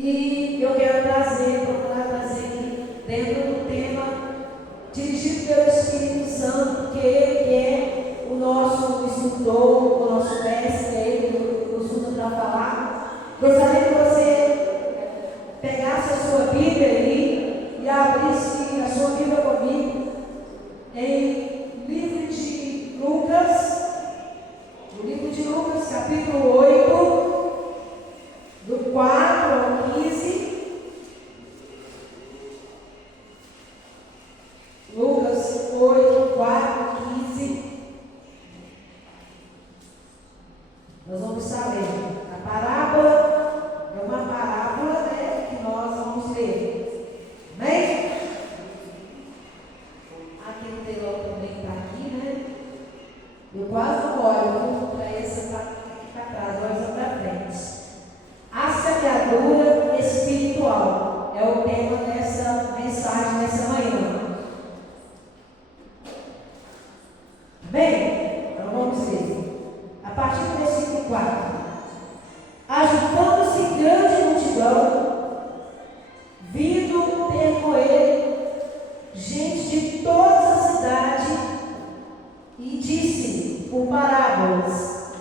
E eu quero procurar trazer aqui dentro do tema, dirigido pelo Espírito Santo, porque Ele que é o nosso instrutor, o nosso mestre, Ele nos usa para falar. Gostaria que você pegasse a sua Bíblia aí e abrisse a sua Bíblia comigo em livro de Lucas, o livro de Lucas, capítulo 8. Do 4 ao 15, Lucas 8, 4 ao 15, nós vamos estar lendo. A parábola é uma parábola, né, que nós vamos ler. Amém? Aqui no telão também está aqui, né? Eu quase não olho para essa aqui para trás, olho para frente. A semeadura espiritual é o tema dessa mensagem, nessa manhã. Bem, então vamos ver. A partir do versículo 4. Ajuntando-se grande multidão, vindo ter com ele gente de toda a cidade, e disse por parábolas: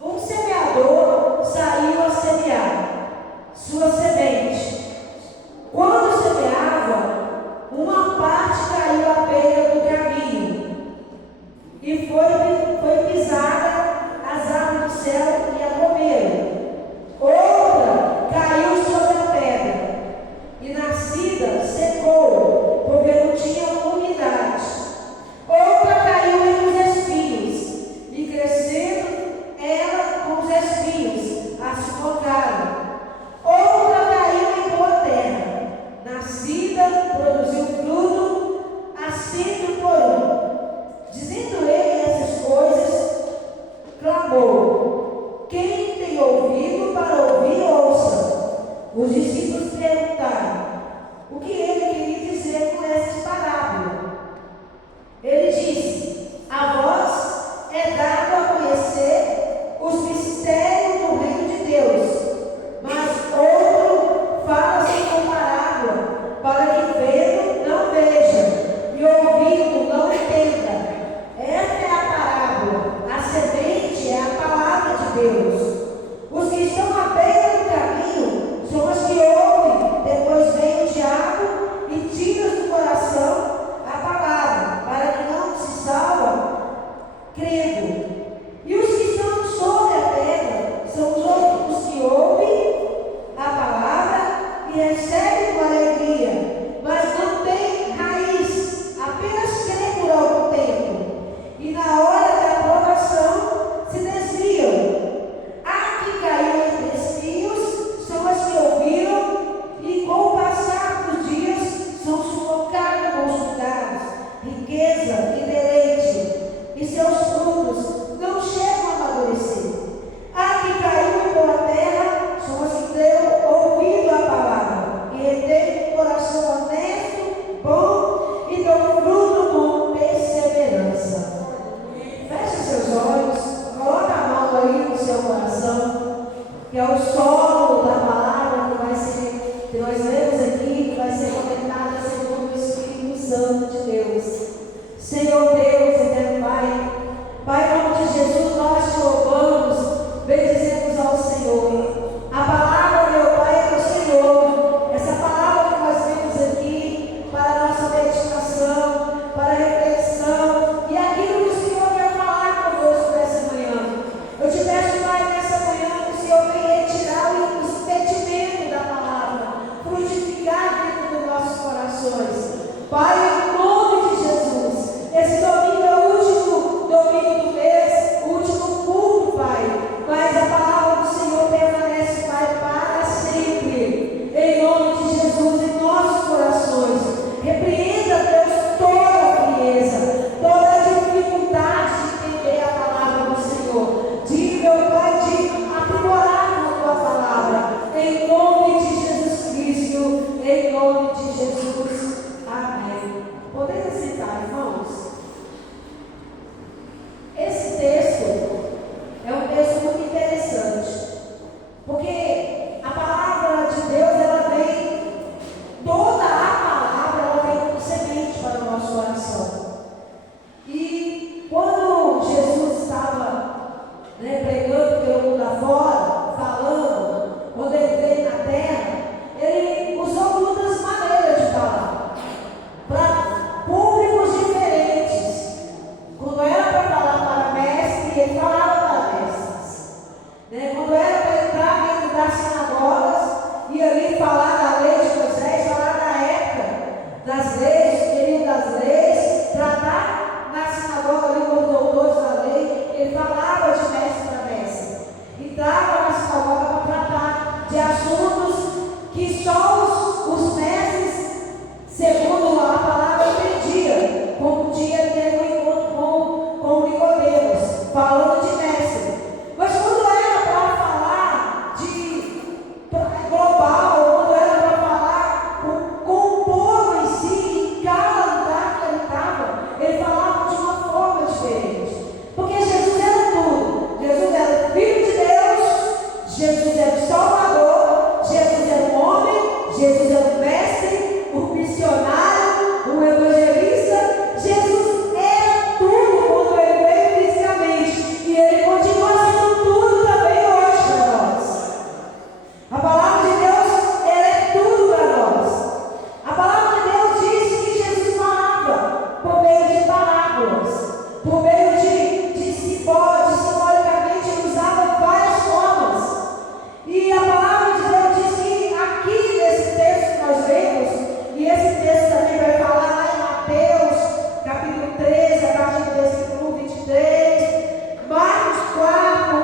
um semeador saiu a semear sua semente. Quando semeava, uma parte caiu à beira do caminho e foi pisada as aves do céu e a comeram. Outra caiu sobre a pedra e nascida secou, porque não tinha umidade. Outra caiu entre os espinhos e crescendo ela com os espinhos a sufocaram. Outra caiu em boa terra, nascida, produziu fruto a 100 por um. Dizendo ele essas coisas, clamou: quem tem ouvido para ouvir, ouça. Os discípulos perguntaram o que ele queria dizer com essa parábola. Ele disse: a vós é dado a conhecer os mistérios do reino de Deus, mas outro fala-se com parábola, para que vendo não veja e ouvindo não entenda. Esta é a parábola. A semente é a palavra de Deus. Os que estão à beira do caminho são os que ouvem, depois vem o diabo e tira do coração a palavra, para que não se salva crendo. E os que estão sobre a terra são os outros que ouvem a palavra e recebem com alegria, mas não têm raiz, apenas creem por algum tempo, e na hora da aprovação se desviam. A que caiu entre espinhos são as que ouviram e com o passar dos dias são sufocadas com os cuidados, riqueza e deleite, e seus frutos não chegam a amadurecer. A que caiu em boa terra são as que deram ouvido à palavra que só os mestres, segundo a palavra, entendiam. Como um dia teve um encontro com Nicodemos, falando de mestre. Mas quando era para falar de global, quando era para falar com o povo em si, em cada lugar que ele estava, ele falava de uma forma diferente. Porque Jesus era tudo. Jesus era o Filho de Deus, Jesus era o Salvador, Jesus era o homem, Jesus era o mestre, o missionário, o evangelista. Jesus era tudo quando ele veio fisicamente. E ele continua sendo tudo também hoje para nós. A palavra de Deus, ela é tudo para nós. A palavra de Deus diz que Jesus falava por meio de parábolas, por meio de simbolicamente ele usava várias formas. E a palavra de Deus diz que aqui nesse texto que nós lemos, e esse texto também vai falar lá em Mateus, capítulo 13, a partir do versículo 23, Marcos 4,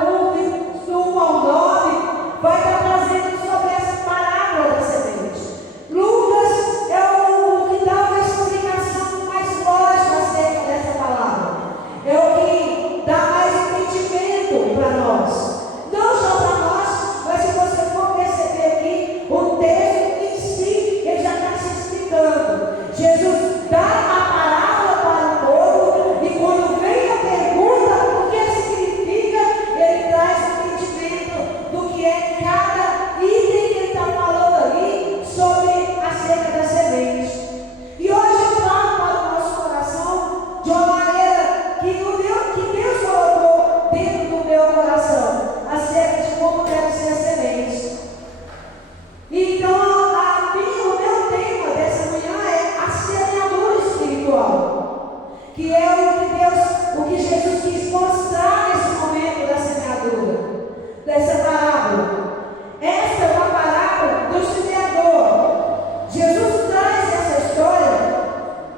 1 ao 9, vai estar trazendo sobre essa parábola da semente. Lucas é o que dá uma explicação mais lógica acerca dessa palavra. É o que dá mais entendimento para nós. Não só para nós, mas se você for perceber aqui, o texto em si, ele já está se explicando. Jesus dá a parábola para o povo e quando vem a pergunta o que significa, ele traz o entendimento do que é cada item que ele está falando ali sobre acerca da semente. E hoje eu trago para o nosso coração de uma maneira que Deus colocou dentro do meu coração acerca de como deve ser a semente. Então, o meu tema dessa manhã é a semeadura espiritual, que é o que Jesus quis mostrar nesse momento da semeadura, dessa parábola. Essa é uma parábola do semeador. Jesus traz essa história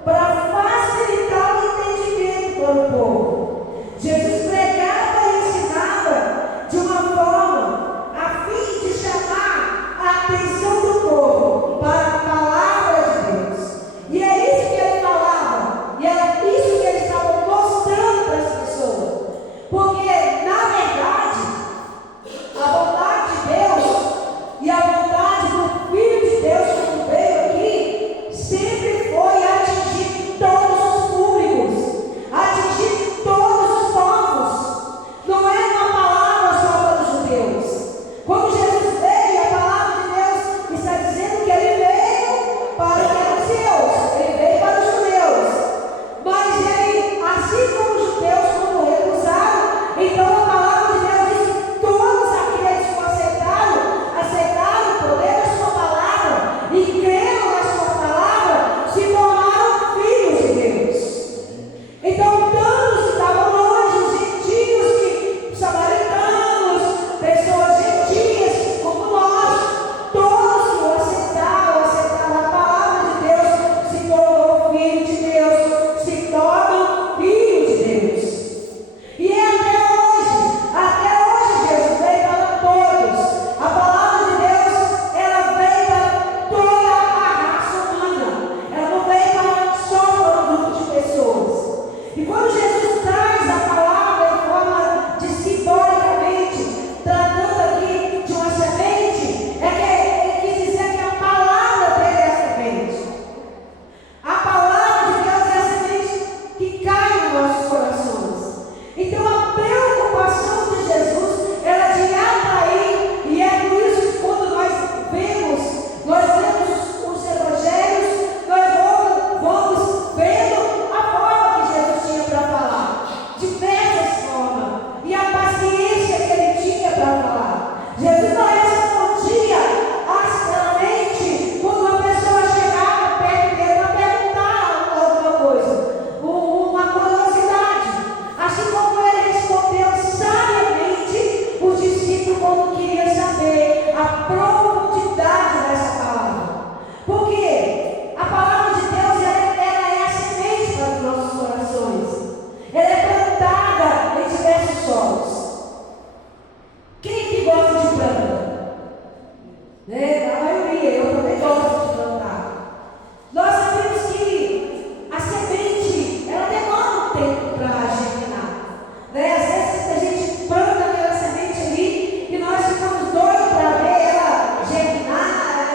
para facilitar o entendimento para o povo. Jesus pregava e ensinava de uma forma a fim de chamar a atenção do povo para a palavra de Deus. E é isso que ele falava, e era isso que ele estava mostrando para as pessoas. Porque, na verdade, a vontade de Deus e a vontade do Filho de Deus que veio aqui sempre foi atingir todos os públicos, atingir todos os povos. Não é uma palavra só para os judeus. Quando Jesus veio, a palavra de Deus está dizendo que ele veio para os seus, ele veio para os judeus. Mas ele, assim como os judeus, quando recusaram, então a palavra de Deus diz que todos aqueles que aceitaram o poder da sua palavra e creram na sua palavra, se tornaram filhos de Deus. Então, tantos que estavam longe, os gentios, os samaritanos, pessoas gentias como nós, todos que aceitaram a palavra de Deus, se tornou filho de Deus, se tornam filhos de Deus. E é até hoje Jesus veio para todos. A palavra de Deus, ela veio para toda a raça humana. Ela não veio só para um grupo de pessoas. E quando Jesus traz a palavra em forma de simbolicamente, tratando aqui de uma semente, é que ele quis dizer que a palavra dele é a semente. A palavra de Deus é a semente que cai nos nossos corações. Então a preocupação de Jesus era de atrair, e é por isso que quando nós vemos os evangelhos, nós vamos vendo a forma que Jesus tinha para falar, diversas formas, e a paciência que ele tinha para falar. Jesus não respondia asperamente quando uma pessoa chegava perto dele para perguntar alguma coisa, uma curiosidade. Assim como ele respondeu sabiamente os discípulos quando queriam saber a profundidade dessa palavra. Porque a palavra de Deus ela é a semente para os nossos corações. Ela é plantada em diversos solos. Quem que gosta de planta? A maioria. maioria, eu também gosto de plantar. Nós sabemos que a semente, ela demora um tempo para germinar, né? Às vezes a gente planta aquela semente ali e nós ficamos doidos para ver ela germinar,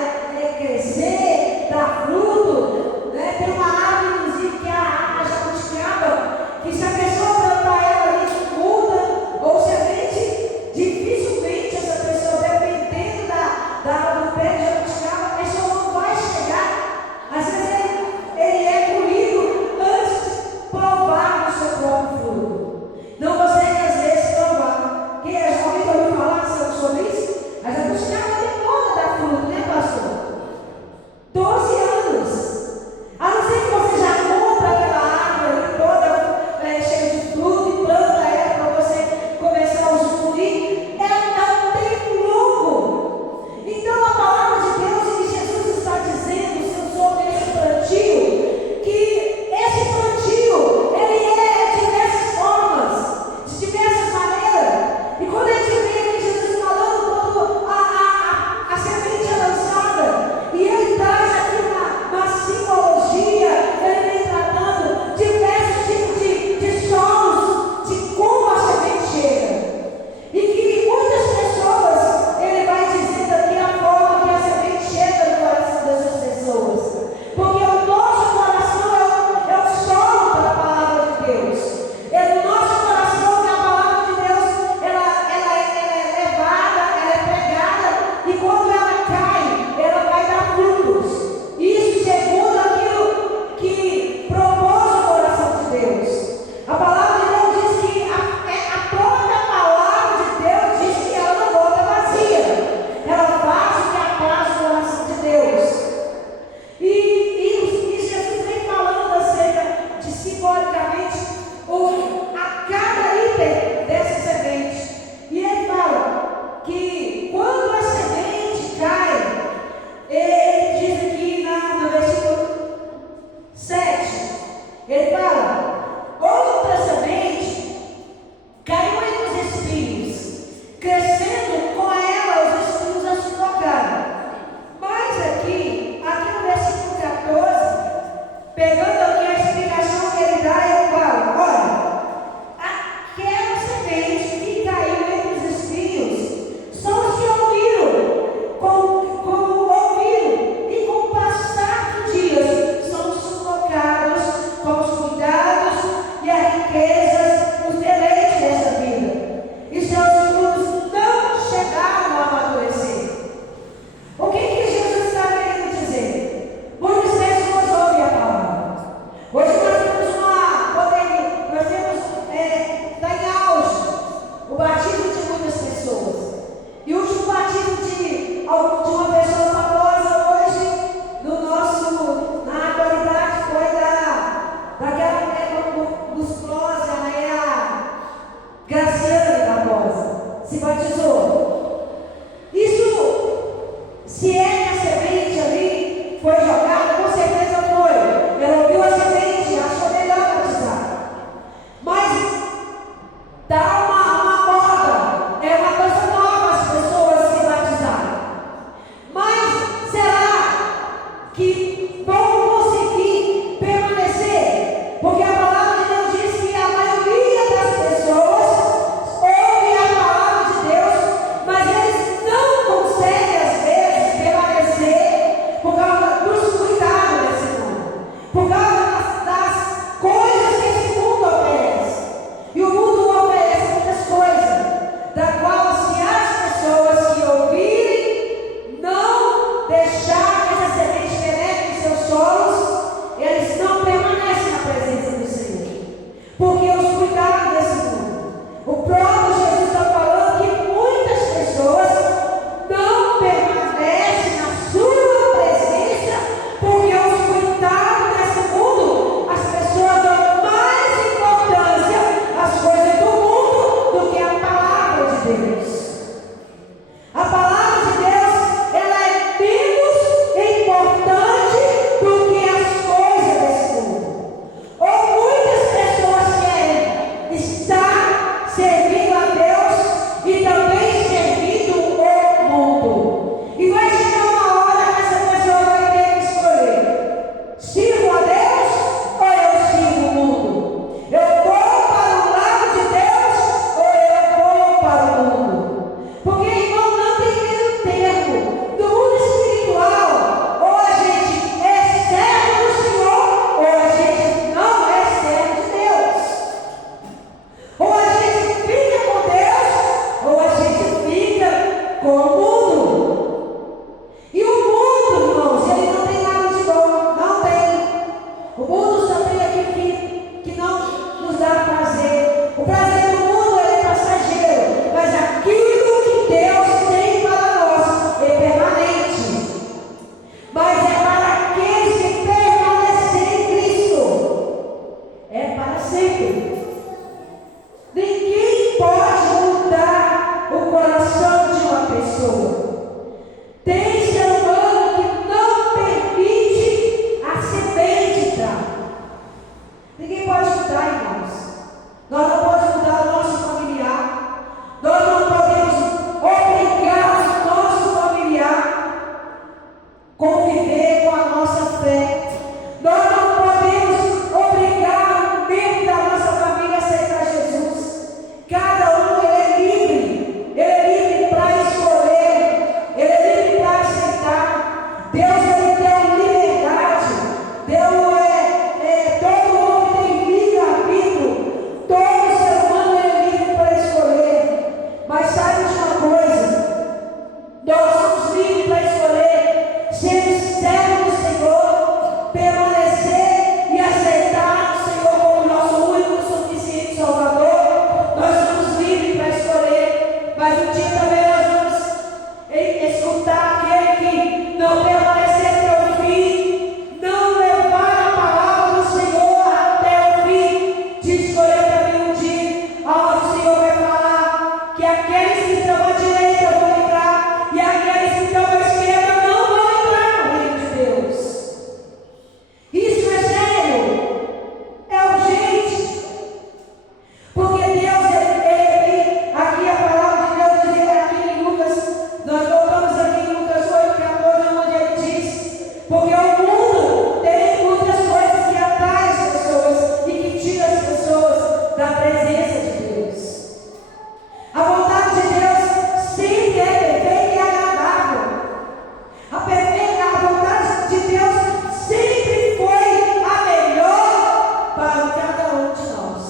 crescer, dar fruto, né? Tem uma árvore, inclusive, que é a árvore jabuticaba, que se a pessoa plantar ela ali, muda, ou semente, dificilmente essa pessoa, dependendo do pé de jabuticaba, a pessoa não vai chegar. Às vezes ele é colhido antes de provar o seu próprio fruto. Não consegue, às vezes, provar. Alguém já ouviu falar sobre isso? A jabuticaba demora a dar fruto, né, pastor? 12 anos. A não ser que você já compra aquela árvore toda cheia de fruto e planta ela para você começar a usufruir, ela dá um tempo longo. Então a palavra de Deus, e Jesus está dizendo sobre esse plantio, que esse plantio, ele é de diversas formas, de diversas maneiras. E quando a gente vê aqui Jesus falando, quando a semente é lançada, e ele traz aqui uma simbologia, ele vem tratando diversos tipos de solos, de como a semente chega. E que muitas pessoas, ele vai dizendo aqui a forma que a semente chega no coração dessas pessoas. Porque o nosso coração é o solo para a palavra de Deus. É no nosso coração que a palavra de Deus ela é levada, ela é pregada, e quando ela cai, ela vai dar frutos. Isso segundo aquilo que propôs o coração de Deus. A palavra de Deus diz que a própria palavra de Deus diz que ela não volta vazia. Ela faz o que apraz o coração de Deus. E Jesus vem falando acerca de, simbolicamente, a cada item dessa semente. E ele fala que quando a semente cai, ele diz aqui no versículo 7, ele fala: outra semente caiu entre os espinhos, crescendo com ela os espinhos a sufocaram. Mas aqui no versículo 14, pegando aqui a explicação que ele dá, ele fala: olha, aquela semente que caiu entre os espinhos são os que ouviram, e com o passar dos dias são sufocados com os cuidados e as riquezas, os deleites dessa vida, e seus frutos não chegaram a amadurecer. O que Jesus está querendo dizer? Muitas pessoas ouvem a palavra. Hoje nós está em auge o batismo de muitas pessoas. E o último batismo de uma pessoa famosa hoje, na atualidade, foi daquela mulher musculosa, a Graciane Barbosa, se batizou. Isso, se é que a semente ali foi jogada, com certeza foi. Ela ouviu a semente, achou melhor batizar. Mas dá uma moda, é uma coisa nova as pessoas se batizarem. Mas será que vão conseguir permanecer? Porque a palavra de Deus diz que a maioria das pessoas ouve a palavra de Deus, mas eles não conseguem, às vezes, permanecer por causa dos cuidados desse mundo, por causa das coisas que esse mundo oferece. E o mundo oferece muitas coisas, da qual, se as pessoas que ouvirem não deixar que essa semente penetre em seus solos, eles não permanecem na presença do Senhor. Porque os cuidados desse mundo, o próprio Jesus está falando que muitas pessoas não permanecem na sua presença, porque os cuidados desse mundo, as pessoas dão mais importância às coisas do mundo do que a palavra de Deus. A palavra de Deus, ela é menos conviver com a nossa fé. Nós não podemos obrigar um membro da nossa família a aceitar Jesus. Cada um ele é livre para escolher, ele é livre para aceitar. Deus ele deu liberdade, todo mundo tem livre-arbítrio, todo ser humano é livre para escolher. Mas sabe de uma coisa? Nós somos livres para escolher ser servo do Senhor, permanecer e aceitar o Senhor como nosso único e suficiente Salvador. Nós somos livres para escolher, mas um dia também nós vamos escutar aquele que não permanecer até o fim, não levar a palavra do Senhor até o fim, de escolher também um dia onde o Senhor vai falar que aqueles que estão à direita vão entrar e aqueles que estão à esquerda não vão entrar no reino de Deus. Isso é sério, é urgente, porque Deus, ele aqui a palavra de Deus diz aqui em Lucas, nós voltamos aqui em Lucas 8:14, onde ele diz, porque o mundo tem muitas coisas que atraem as pessoas e que tiram as pessoas da presença de Deus. A vontade de Deus sempre é perfeita e agradável. A vontade de Deus sempre foi a melhor para cada um de nós.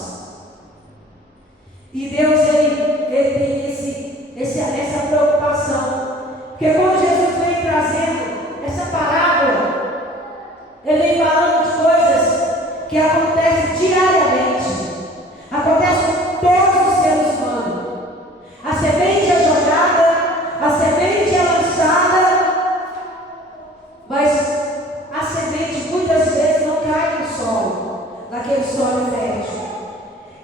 E Deus ele tem essa preocupação, porque quando Jesus vem trazendo essa parábola, ele vem falando de coisas que acontecem diariamente, acontecem com todos os seres humanos. A semente é jogada, a semente é lançada, mas a semente muitas vezes não cai no solo, naquele solo fértil.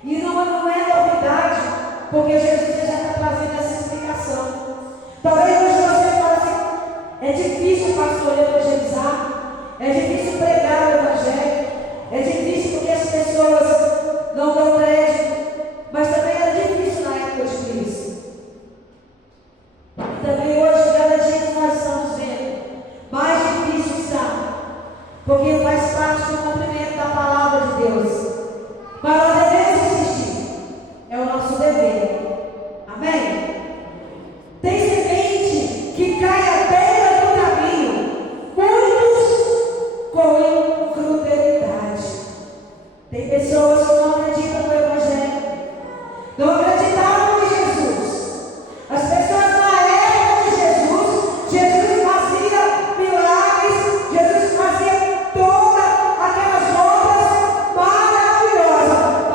E não é novidade, porque Jesus já está trazendo essa explicação. Talvez hoje você fale assim, é difícil, pastor, evangelizar, é difícil pregar o evangelho, é difícil porque as pessoas não dão crédito, mas também era difícil na época de Cristo. E também hoje, cada dia que nós estamos vendo, mais difícil está, porque faz parte do cumprimento da palavra de Deus. Mas nós devemos insistir, é o nosso dever. Amém? Tem semente que cai à beira do caminho, muitos com crueldade. Tem pessoas que não acreditam no Evangelho, não acreditavam em Jesus. As pessoas na época de Jesus fazia milagres, Jesus fazia todas aquelas obras maravilhosas.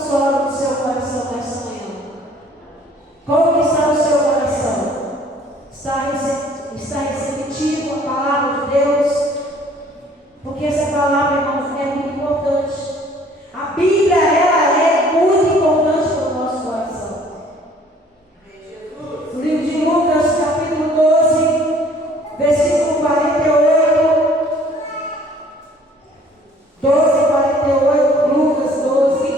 consola no seu coração nesta manhã? Como que está o seu coração? Está receptivo à palavra de Deus? Porque essa palavra, irmãos, é muito importante. A Bíblia, ela é muito importante para o nosso coração. No livro de Lucas, capítulo 12, versículo 48. 12, 48, Lucas 12.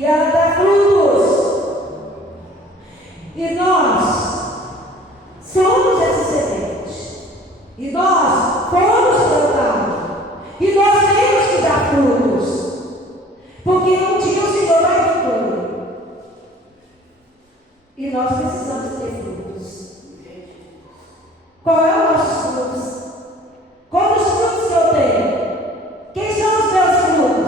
E ela dá frutos. E nós somos essa semente. E nós fomos plantados. E nós temos que dar frutos. Porque um dia o Senhor vai vir. E nós precisamos ter frutos. Qual é o nosso frutos? Qual os frutos que eu tenho? Quem são os meus frutos?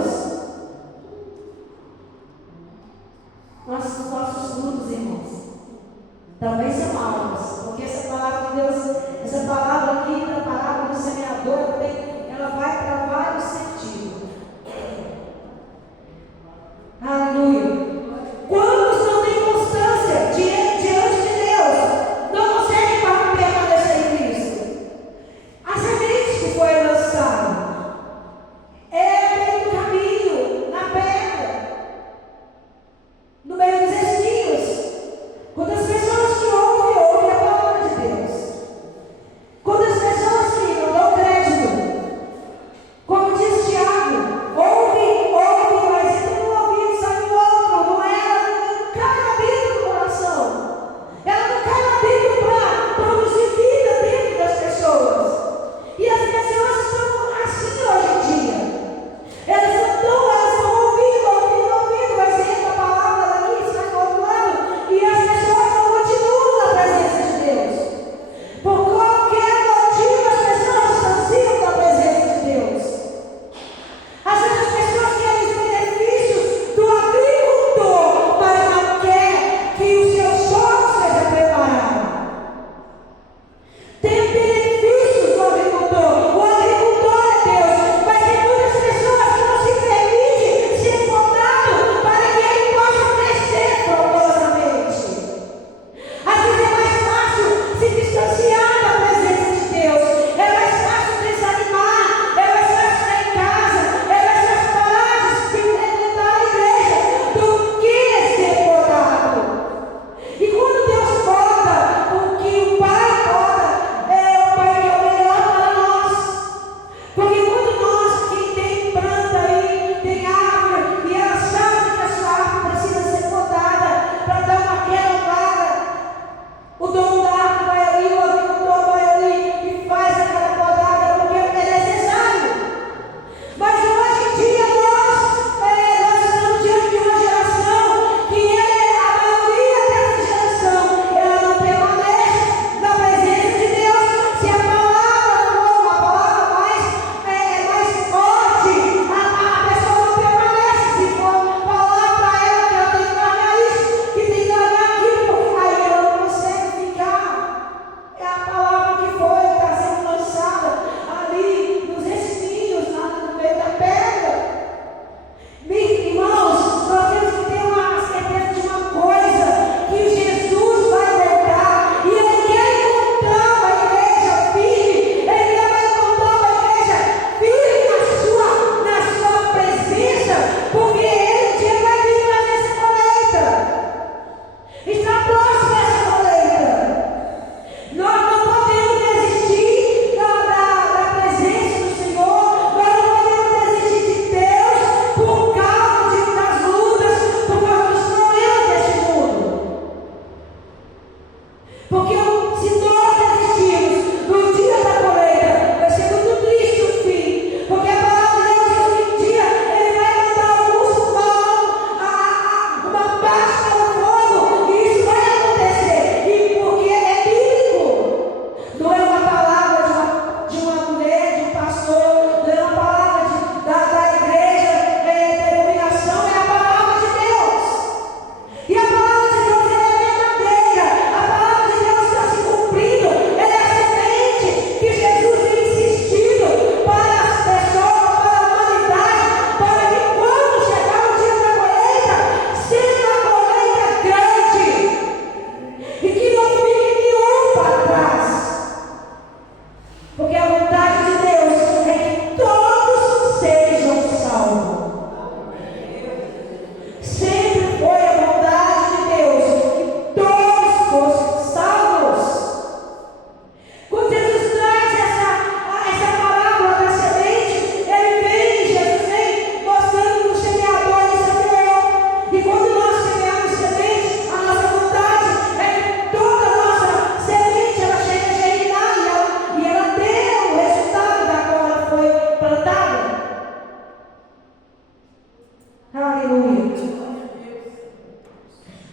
Aleluia.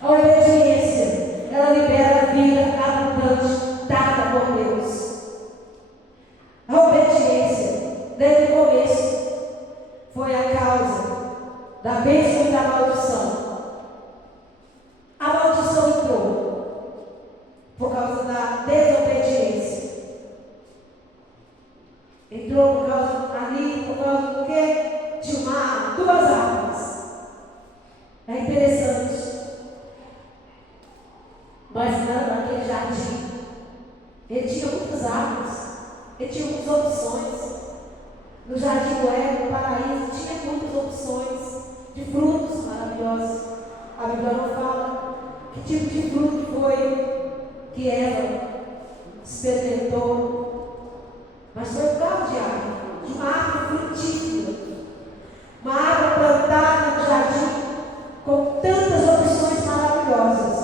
A obediência, ela libera a vida abundante dada por Deus. A obediência, desde o começo, foi a causa da bênção e da maldição. A maldição entrou por causa da desobediência. Entrou por causa do quê? De duas árvores. É interessante. Mas naquele jardim, ele tinha muitas árvores, ele tinha muitas opções. No jardim do Éden, no paraíso, tinha muitas opções de frutos maravilhosos. A Bíblia não fala que tipo de fruto foi que Eva experimentou, mas foi por causa de uma árvore frutífera, uma árvore plantada no jardim com tantas opções maravilhosas.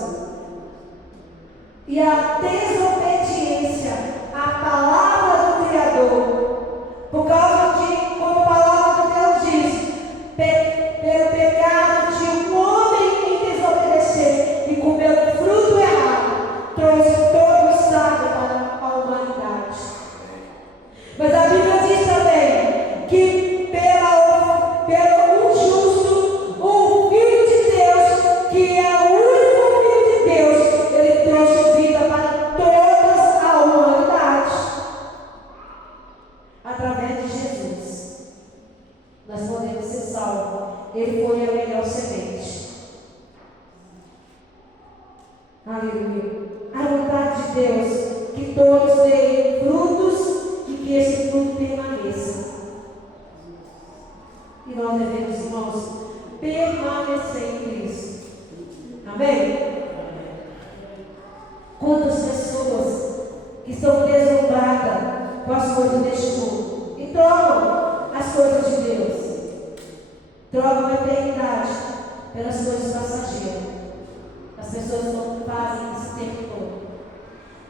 E a desobediência à palavra do Criador, por causa de, como a palavra de Deus diz, pelo pecado de um homem em desobedecer e comer o fruto errado, trouxe todo o estrago para a humanidade. Mas a Bíblia diz também que pelo justo, o Filho de Deus, que é o único Filho de Deus, ele trouxe vida para toda a humanidade. Através de Jesus, nós podemos ser salvos. Ele foi a melhor semente. Aleluia. A vontade de Deus, que todos deem frutos e que esse fruto permaneça. E nós devemos, irmãos, permanecer em Cristo. Amém? Quantas pessoas que estão deslumbradas com as coisas deste mundo e trocam as coisas de Deus, trocam a eternidade pelas coisas passageiras. As pessoas não fazem esse tempo todo.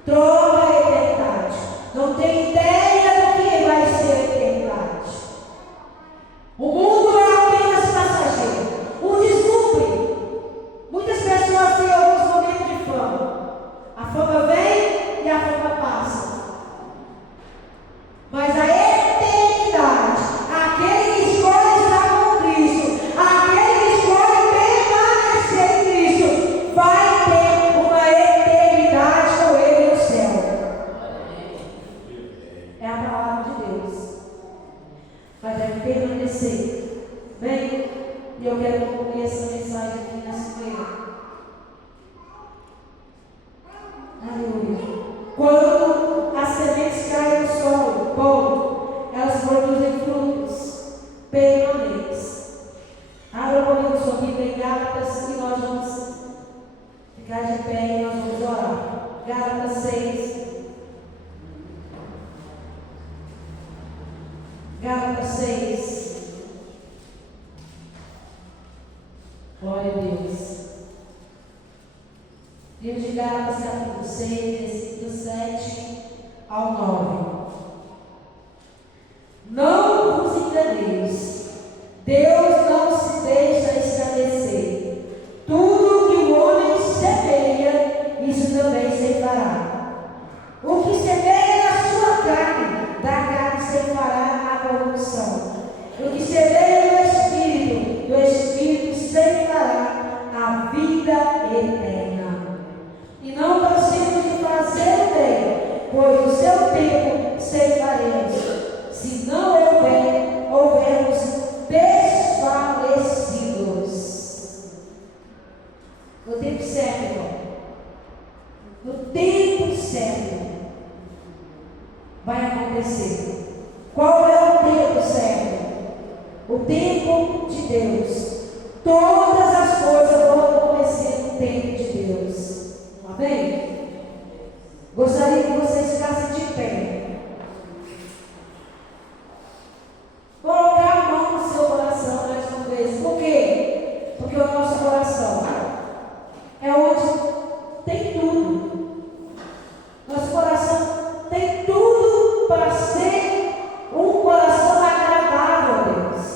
Troca a eternidade. Não tem ideia do que vai ser a eternidade. O mundo é apenas passageiro. Um deslumbre. Muitas pessoas têm alguns momentos de fama. A fama vem e a fama passa. Mas a eternidade, aquele que escolhe estar com Cristo, aquele que escolhe permanecer em Cristo, vai ter uma eternidade com Ele no céu. É a palavra de Deus. Mas deve permanecer. Bem, e eu quero concluir essa mensagem aqui nessa manhã. Aleluia. Quando as sementes caem no solo bom, elas produzem frutos permanentes. Abra comigo sua Bíblia em Gálatas e nós vamos ficar de pé e nós vamos orar. Gálatas 6. Gálatas 6. Glória a Deus. Livro de Gálatas, capítulo 6, versículo 7 ao 9. Não vos enganeis, Deus não se deixa escarnecer. Tudo que o homem semeia, isso também ceifará. O que semeia na sua carne, da carne ceifará a corrupção. O que semeia no Espírito, do Espírito ceifará a vida eterna. E não cansemos de fazer o bem, pois o seu tempo ceifaremos, se não houvermos desfalecidos. No tempo certo, irmão. No tempo certo vai acontecer. Qual é o tempo certo? O tempo de Deus. Todas as coisas vão acontecer no tempo de Deus. Amém? Gostaria que vocês ficassem de pé. Colocar a mão no seu coração mais uma vez. Por quê? Porque o nosso coração é onde tem tudo. Nosso coração tem tudo para ser um coração agradável a Deus.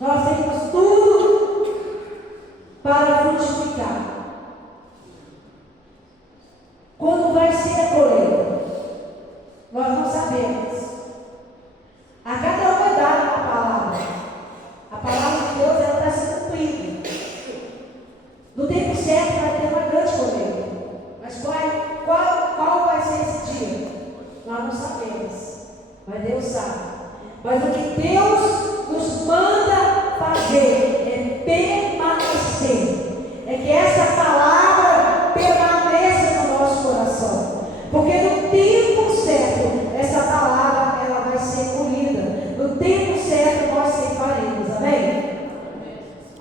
Nós temos tudo Mas o que Deus nos manda fazer é permanecer. É que essa palavra